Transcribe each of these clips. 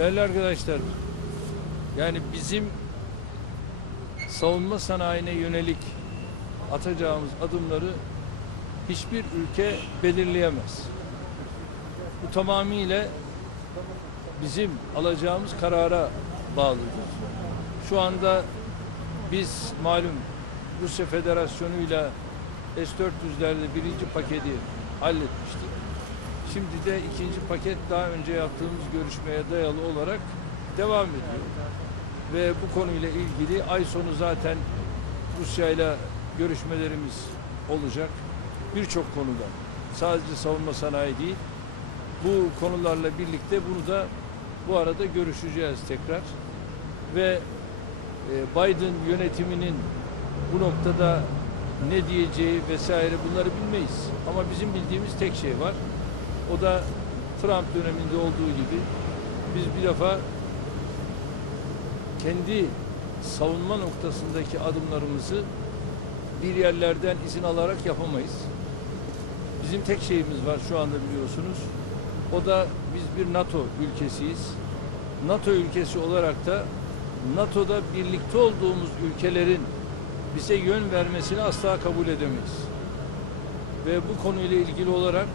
Değerli arkadaşlar, yani bizim savunma sanayine yönelik atacağımız adımları hiçbir ülke belirleyemez. Bu tamamıyla bizim alacağımız karara bağlıdır. Şu anda biz malum Rusya Federasyonu'yla S-400'lerde birinci paketi halletmiştik. Şimdi de ikinci paket daha önce yaptığımız görüşmeye dayalı olarak devam ediyor. Ve bu konuyla ilgili ay sonu zaten Rusya ile görüşmelerimiz olacak. Birçok konuda. Sadece savunma sanayi değil. Bu konularla birlikte bunu da bu arada görüşeceğiz tekrar. Ve e, Biden yönetiminin bu noktada ne diyeceği vesaire bunları bilmeyiz. Ama bizim bildiğimiz tek şey var. O da Trump döneminde olduğu gibi biz bir defa kendi savunma noktasındaki adımlarımızı bir yerlerden izin alarak yapamayız. Bizim tek şeyimiz var şu anda biliyorsunuz. O da biz bir NATO ülkesiyiz. NATO ülkesi olarak da NATO'da birlikte olduğumuz ülkelerin bize yön vermesini asla kabul edemeyiz. Ve bu konuyla ilgili olarak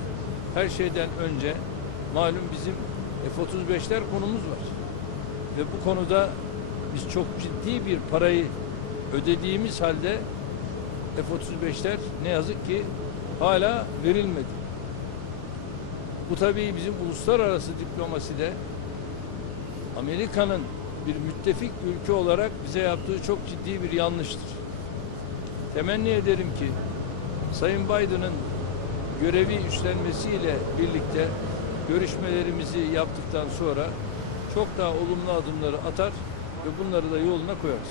her şeyden önce malum bizim F-35'ler konumuz var. Ve bu konuda biz çok ciddi bir parayı ödediğimiz halde F-35'ler ne yazık ki hala verilmedi. Bu tabii bizim uluslararası diplomaside Amerika'nın bir müttefik ülke olarak bize yaptığı çok ciddi bir yanlıştır. Temenni ederim ki Sayın Biden'ın görevi üstlenmesiyle birlikte görüşmelerimizi yaptıktan sonra çok daha olumlu adımları atar ve bunları da yoluna koyarız.